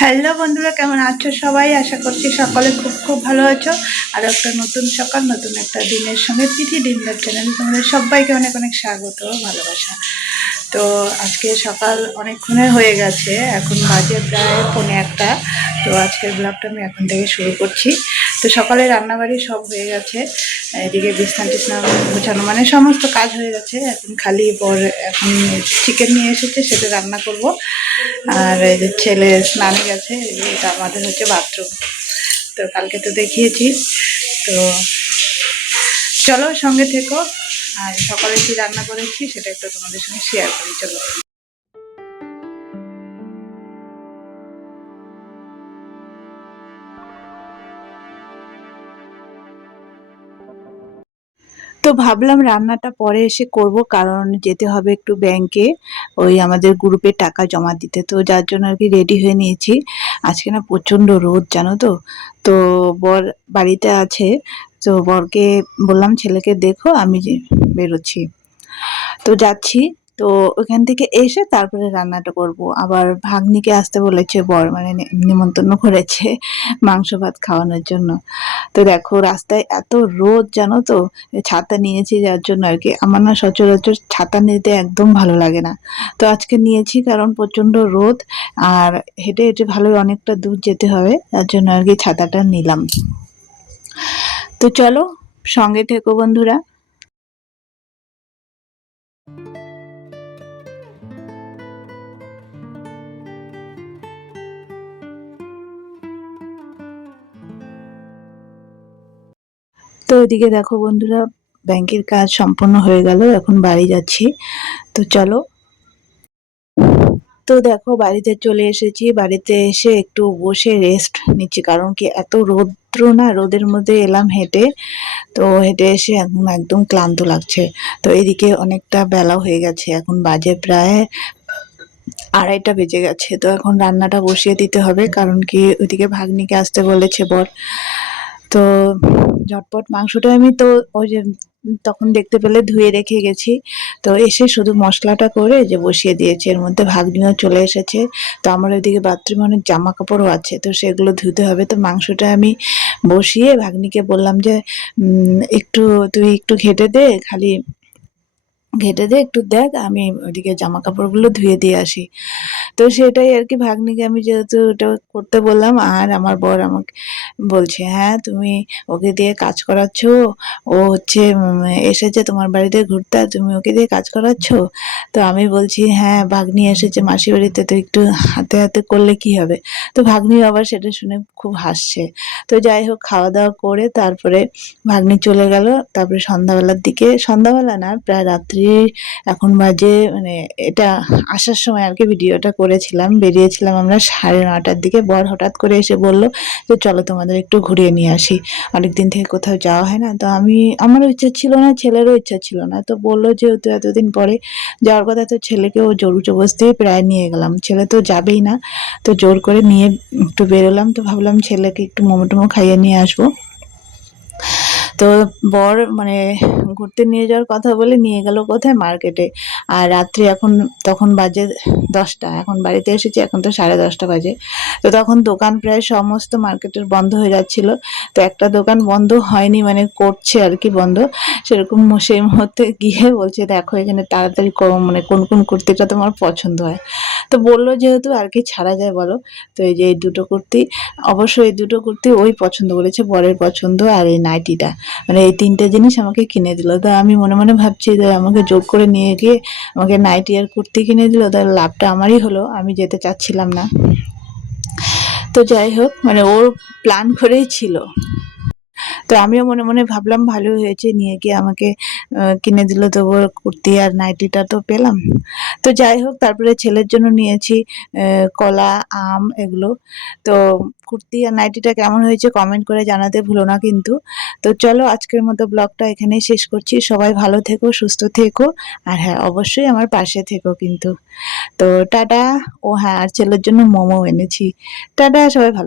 Hello বন্ধুরা, কেমন আছো সবাই? আশা করছি সকলে খুব খুব ভালো আছো। আর একটা নতুন সকাল, নতুন একটা দিনের সঙ্গে তিথি দিনদার চ্যানেলে তোমাদের সবাইকে অনেক অনেক স্বাগত, ভালোবাসা। তো আজকে সকাল অনেকক্ষণে হয়ে গেছে, এখন বাজে প্রায় 1:45। তো আজকের ব্লগটা আমি এখন থেকে শুরু করছি। তো সকালে রান্নাবাড়ি সব হয়ে গেছে, এদিকে বিছনা টিছনা গোছানো, মানে সমস্ত কাজ হয়ে গেছে। এখন খালি এখন চিকেন নিয়ে এসেছে, সেটা রান্না করব। আর এই যে ছেলে স্নানে গেছে, এটা আমাদের হচ্ছে বাথরুম। তো কালকে তো দেখিয়েছি। তো চলো সঙ্গে থেকো, আর সকালে কি রান্না করেছি সেটা একটু তোমাদের সঙ্গে শেয়ার করি। চলো। তো ভাবলাম রান্নাটা পরে এসে করব, কারণ যেতে হবে একটু ব্যাংকে, ওই আমাদের গ্রুপে টাকা জমা দিতে। তো যার জন্য আর কি রেডি হয়ে নিয়েছি। আজকে না প্রচন্ড রোদ, জানো তো। তো বর বাড়িতে আছে, তো বরকে বললাম ছেলেকে দেখো আমি যে বেরোচ্ছি, তো যাচ্ছি। তো ওখান থেকে এসে তারপরে রান্নাটা করব। আবার ভাগ্নিকে আসতে বলেছে বর, মানে নিমন্ত্রণ করেছে মাংস ভাত খাওয়ানোর জন্য। তো দেখো রাস্তায় এত রোদ, জানো তো। ছাতা নিয়েছি যার জন্য আর কি। আমার না সচরাচর ছাতা নিতে একদম ভালো লাগে না, তো আজকে নিয়েছি কারণ প্রচন্ড রোদ। আর হেঁটে হেঁটে ভালোই অনেকটা দূর যেতে হবে, তার জন্য আর কি ছাতাটা নিলাম। তো চলো সঙ্গে থেকো বন্ধুরা। তো এদিকে দেখো বন্ধুরা, ব্যাংকের কাজ সম্পন্ন হয়ে গেল, এখন বাড়ি যাচ্ছি। তো চলো। তো দেখো বাড়িতে চলে এসেছি, বাড়িতে এসে একটু বসে রেস্ট নিচ্ছি, কারণ কি এত রৌদ্র না, রোদের মধ্যে এলাম হেঁটে। তো হেঁটে এসে এখন একদম ক্লান্ত লাগছে। তো এদিকে অনেকটা বেলা হয়ে গেছে, এখন বাজে প্রায় 2:30 বেজে গেছে। তো এখন রান্নাটা বসিয়ে দিতে হবে, কারণ কি ওইদিকে ভাগ্নিকে আসতে বলেছে বর। তো ঝটপট মাংসটা আমি তো ওই যে তখন দেখতে পেলে ধুয়ে রেখে গেছি। তো এসে শুধু মশলাটা করে যে বসিয়ে দিয়েছি, এর মধ্যে ভাগ্নিও চলে এসেছে। তো আমার ওইদিকে বাথরুমে অনেক জামা কাপড়ও আছে, তো সেগুলো ধুতে হবে। তো মাংসটা আমি বসিয়ে ভাগ্নিকে বললাম যে একটু তুই একটু ঘেটে দে, খালি ঘেটে দে একটু, দেখ আমি ওইদিকে জামা কাপড়গুলো ধুয়ে দিয়ে আসি। তো সেটাই আর কি, ভাগ্নিকে আমি যেহেতু ওটা করতে বললাম, আর আমার বর আমাকে বলছে, হ্যাঁ তুমি ওকে দিয়ে কাজ করাচ্ছ, ও হচ্ছে এসেছে তোমার বাড়িতে ঘুরতে আর তুমি ওকে দিয়ে কাজ করাচ্ছ। তো আমি বলছি, হ্যাঁ ভাগ্নি এসেছে মাসি বাড়িতে, তো একটু হাতে হাতে করলে কি হবে। তো ভাগ্নি আবার সেটা শুনে খুব হাসছে। তো যাই হোক, খাওয়া দাওয়া করে তারপরে ভাগ্নি চলে গেল। তারপরে সন্ধ্যাবেলার দিকে, সন্ধ্যাবেলা না প্রায় রাত্রি এখন বাজে, মানে এটা আসার সময় আর কি ভিডিওটা করেছিলাম। বেরিয়েছিলাম আমরা 9:30টার দিকে। বর হঠাৎ করে এসে বলল যে চলো তোমাদের একটু ঘুরিয়ে নিয়ে আসি, অনেকদিন থেকে কোথাও যাওয়া হয় না। তো আমারও ইচ্ছা ছিল না, ছেলেরও ইচ্ছা ছিল না। তো বললো যেহেতু এতদিন পরে যাওয়ার কথা, তো ছেলেকেও জোর জবরদস্তি প্রায় নিয়ে গেলাম। ছেলে তো যাবেই না, তো জোর করে নিয়ে একটু বেরোলাম। তো ভাবলাম ছেলেকে একটু মোমো টোমো খাইয়ে নিয়ে আসবো। তো বর মানে ঘুরতে নিয়ে যাওয়ার কথা বলে নিয়ে গেল কোথায়, মার্কেটে। আর রাত্রি এখন তখন বাজে 10টা, এখন বাড়িতে এসেছি এখন তো 10:30 বাজে। তো তখন দোকান প্রায় সমস্ত মার্কেটের বন্ধ হয়ে যাচ্ছিল। তো একটা দোকান বন্ধ হয়নি, মানে করছে আর কি বন্ধ। সেরকম সেই মুহূর্তে গিয়ে বলছে, দেখো এখানে তাড়াতাড়ি মানে কোন কোন কুর্তিটা তোমার পছন্দ হয়। তো বললো যেহেতু আর কি ছাড়া যায় বলো। তো এই যে এই দুটো কুর্তি, অবশ্যই এই দুটো কুর্তি ওই পছন্দ করেছে, বরের পছন্দ আর এই নাইটিটা, মানে এই 3টে জিনিস আমাকে কিনে দিল। তো আমি মনে মনে ভাবছি যে আমাকে জোর করে নিয়ে গিয়ে আমাকে নাইটি আর কুর্তি কিনে দিল, তার লাভটা আমারই হলো, আমি যেতে চাচ্ছিলাম না। তো যাই হোক, মানে ওর প্ল্যান করেই ছিল। তো আমিও মনে মনে ভাবলাম ভালো হয়েছে, নিয়ে গিয়ে আমাকে কিনে দিল, তো ওর কুর্তি আর নাইটিটা তো পেলাম। তো যাই হোক, তারপরে ছেলের জন্য নিয়েছি কলা, আম এগুলো। তো কুর্তি আর নাইটিটা কেমন হয়েছে কমেন্ট করে জানাতে ভুলো না কিন্তু। তো চলো আজকের মতো ব্লগটা এখানেই শেষ করছি। সবাই ভালো থেকো, সুস্থ থেকো, আর হ্যাঁ অবশ্যই আমার পাশে থেকো কিন্তু। তো টাটা। ও হ্যাঁ, আর ছেলের জন্য মোমো এনেছি। টাটা, সবাই ভালো